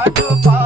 பாட்டு பா